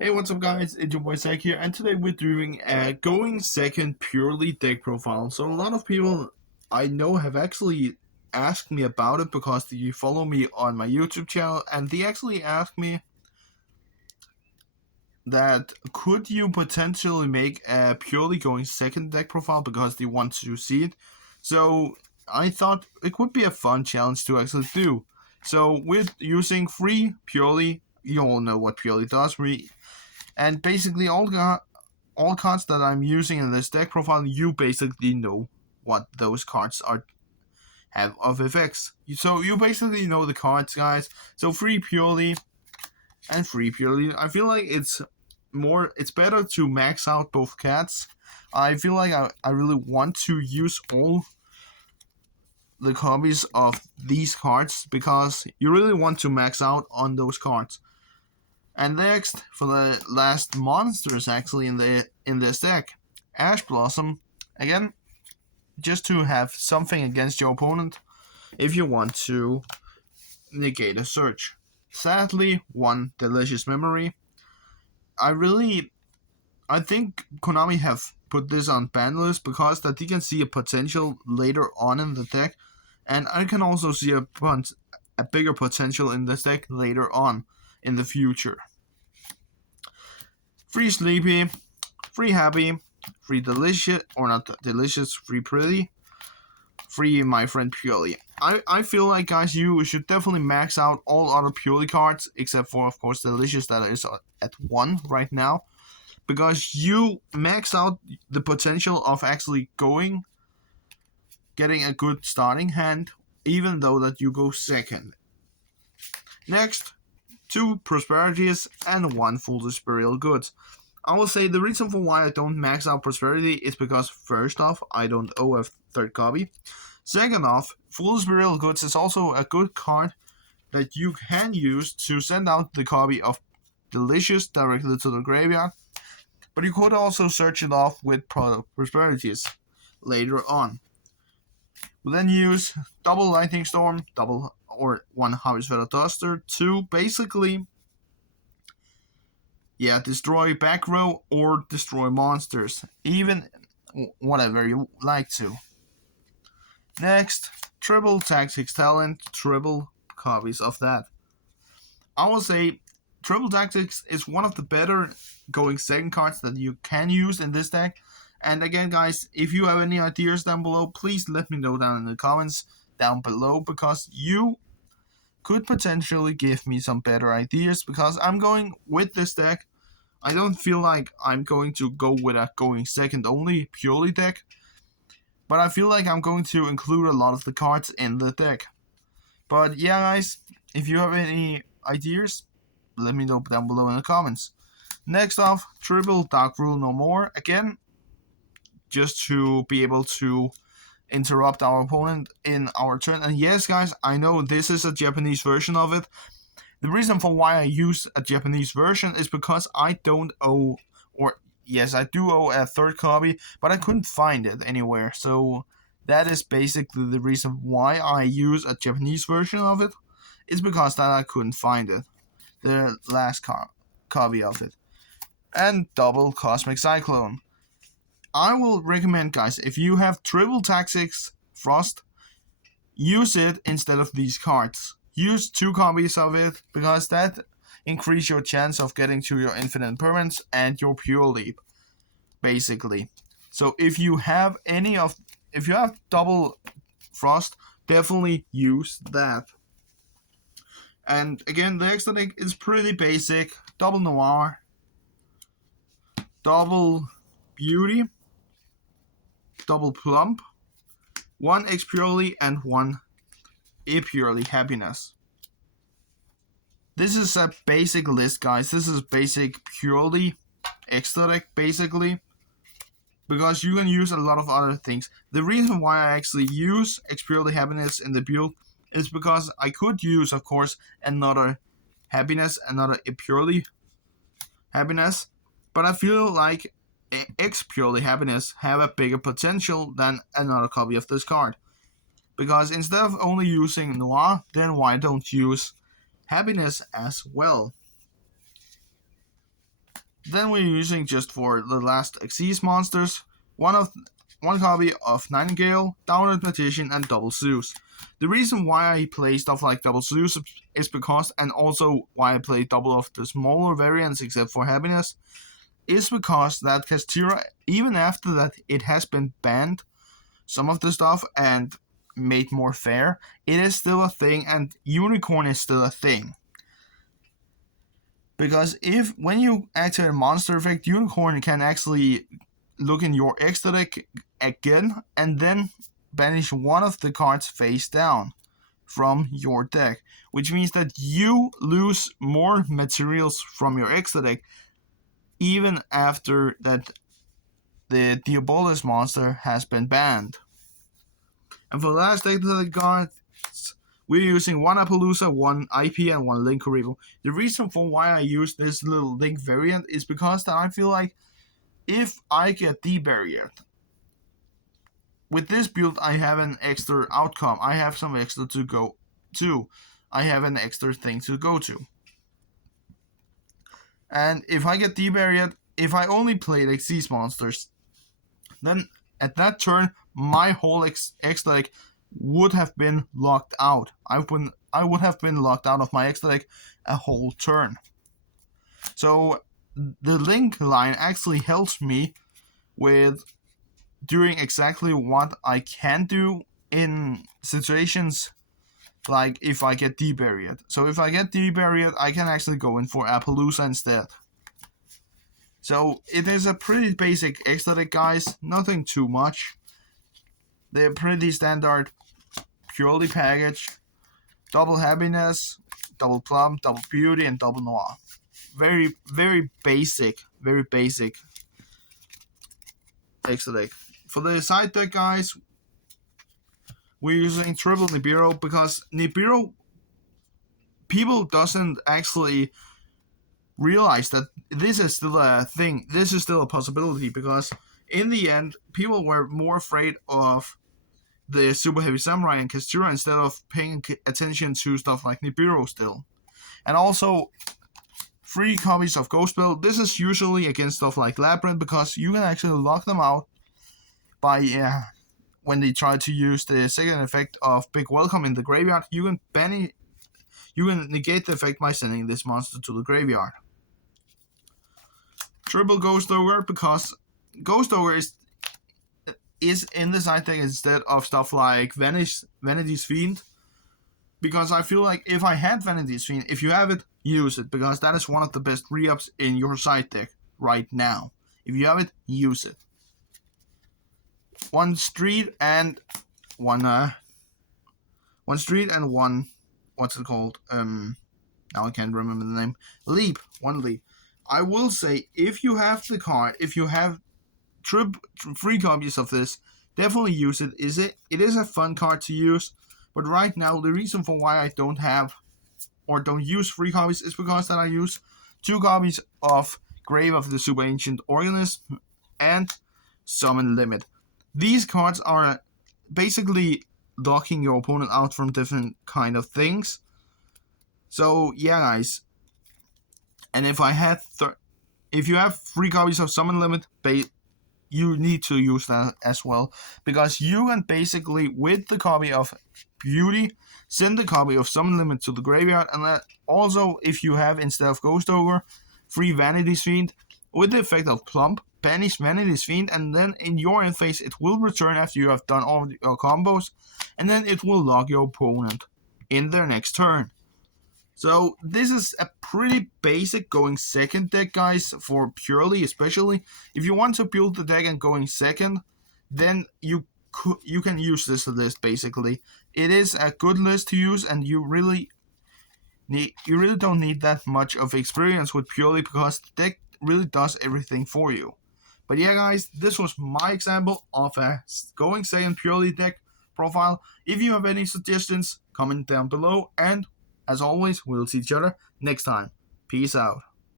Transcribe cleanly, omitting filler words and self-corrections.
Hey, what's up, guys? It's your boy Zach here, and today we're doing a going second purely deck profile. So, a lot of people I know have actually asked me about it because they follow me on my YouTube channel, and they actually asked me that could you potentially make a purely going second deck profile because they want to see it. So, I thought it would be a fun challenge to actually do. So, with using free purely, you all know what purely does. And basically all cards that I'm using in this deck profile, you basically know what those cards are have of effects. So you basically know the cards, guys. So free purely and free purely. I feel like it's better to max out both cards. I feel like I really want to use all the copies of these cards because you really want to max out on those cards. And next, for the last monsters actually in this deck, Ash Blossom. Again, just to have something against your opponent if you want to negate a search. Sadly, one Delicious Memory. I think Konami have put this on Banlist because that you can see a potential later on in the deck, and I can also see a bigger potential in this deck later on in the future. Free Sleepy, free Happy, free Delicious, or not Delicious, free Pretty, free My Friend Purely. I feel like, guys, you should definitely max out all other Purely cards, except for, of course, Delicious that is at 1 right now, because you max out the potential of actually getting a good starting hand, even though that you go second. Next, 2 Prosperities and 1 Fool's Burial Goods. I will say the reason for why I don't max out Prosperity is because, first off, I don't owe a third copy. Second off, Fool's Burial Goods is also a good card that you can use to send out the copy of Delicious directly to the graveyard, but you could also search it off with Prosperities later on. We'll then use double Lightning Storm, double or 1 Harvest Feather Duster to basically destroy back row or destroy monsters, even whatever you like to. Next, triple Tactics Talent, triple copies of that. I will say triple Tactics is one of the better going second cards that you can use in this deck. And again, guys, if you have any ideas down below, please let me know down in the comments down below, because you could potentially give me some better ideas, because I'm going with this deck. I don't feel like I'm going to go with a going second only purely deck, but I feel like I'm going to include a lot of the cards in the deck. But yeah, guys, if you have any ideas, let me know down below in the comments. Next off, triple Dark Rule No More. Again, just to be able to interrupt our opponent in our turn. And yes, guys, I know this is a Japanese version of it. The reason for why I use a Japanese version is because I don't owe, or yes, I do owe a third copy, but I couldn't find it anywhere. So that is basically the reason why I use a Japanese version of it. It's because that I couldn't find it, the last copy of it. And double Cosmic Cyclone. I will recommend, guys, if you have triple Tactics Frost, use it instead of these cards. Use 2 copies of it, because that increase your chance of getting to your infinite permanents and your pure leap, basically. So if you have double Frost, definitely use that. And again, the extra deck is pretty basic. Double Noir, double Beauty, double Plump, 1 X Purely, and 1 A Purely Happiness. This is a basic list, guys. This is basic purely extra deck, basically, because you can use a lot of other things. The reason why I actually use X Purely Happiness in the build is because I could use, of course, another Happiness, another Purely Happiness, but I feel like X Purely Happiness have a bigger potential than another copy of this card. Because instead of only using Noir, then why don't use Happiness as well? then we're using, just for the last Xyz monsters, one copy of Nightingale, Downward Magician, and Double Zeus. The reason why I play stuff like Double Zeus is because, and also why I play double of the smaller variants except for Happiness, is because that Castira, even after that it has been banned, some of the stuff, and made more fair, it is still a thing, and Unicorn is still a thing. Because when you activate a monster effect, Unicorn can actually look in your extra deck again, and then banish one of the cards face down from your deck, which means that you lose more materials from your extra deck, even after that the Diabolus monster has been banned. And for the last extra deck cards, we're using one Appaloosa, one IP, and one Link Revo. The reason for why I use this little Link variant is because that I feel like if I get debarriered, with this build I have an extra outcome. I have some extra to go to. I have an extra thing to go to. And if I get debarriered, if I only played Xyz monsters, then at that turn, my whole extra deck would have been locked out. I would have been locked out of my extra deck a whole turn. So the Link line actually helps me with doing exactly what I can do in situations like if I get debarriered. So if I get debarriered, I can actually go in for Appaloosa instead. So it is a pretty basic extra deck, guys. Nothing too much. They're pretty standard. Purrely package. Double Happiness, Double Plum, Double Beauty, and Double Noir. Very, very basic. Very basic extra deck. For the side deck, guys, we're using triple Nibiru because Nibiru, people doesn't actually realize that this is still a thing. This is still a possibility, because in the end, people were more afraid of the Super Heavy Samurai and Kastura instead of paying attention to stuff like Nibiru still. And also, 3 copies of Ghost Bell. This is usually against stuff like Labyrinth, because you can actually lock them out by when they try to use the second effect of Big Welcome in the graveyard. You can negate the effect by sending this monster to the graveyard. Triple Ghost Ogre, because Ghost Ogre is in the side deck instead of stuff like Vanity's Fiend. Because I feel like if I had Vanity's Fiend, if you have it, use it, because that is one of the best re-ups in your side deck right now. If you have it, use it. 1 street and one street and one, what's it called? Now I can't remember the name. Leap. 1 leap. I will say, if you have the card, if you have 3 copies of this, definitely use it. It is a fun card to use, but right now the reason for why I don't have or don't use 3 copies is because that I use 2 copies of Grave of the Super Ancient Organism and Summon Limit. These cards are basically locking your opponent out from different kind of things. So yeah, guys. And if you have 3 copies of Summon Limit, you need to use that as well, because you can basically, with the copy of Beauty, send the copy of Summon Limit to the graveyard, and also if you have, instead of Ghost Ogre, 3 Vanity's Fiend, with the effect of Plump, banish Vanity's Fiend, and then in your end phase it will return after you have done all your combos, and then it will lock your opponent in their next turn. So this is a pretty basic going second deck, guys, for Purrely especially. If you want to build the deck and going second, then you can use this list basically. It is a good list to use, and you really don't need that much of experience with Purrely, because the deck really does everything for you. But yeah, guys, this was my example of a going second Purrely deck profile. If you have any suggestions, comment down below, and as always, we'll see each other next time. Peace out.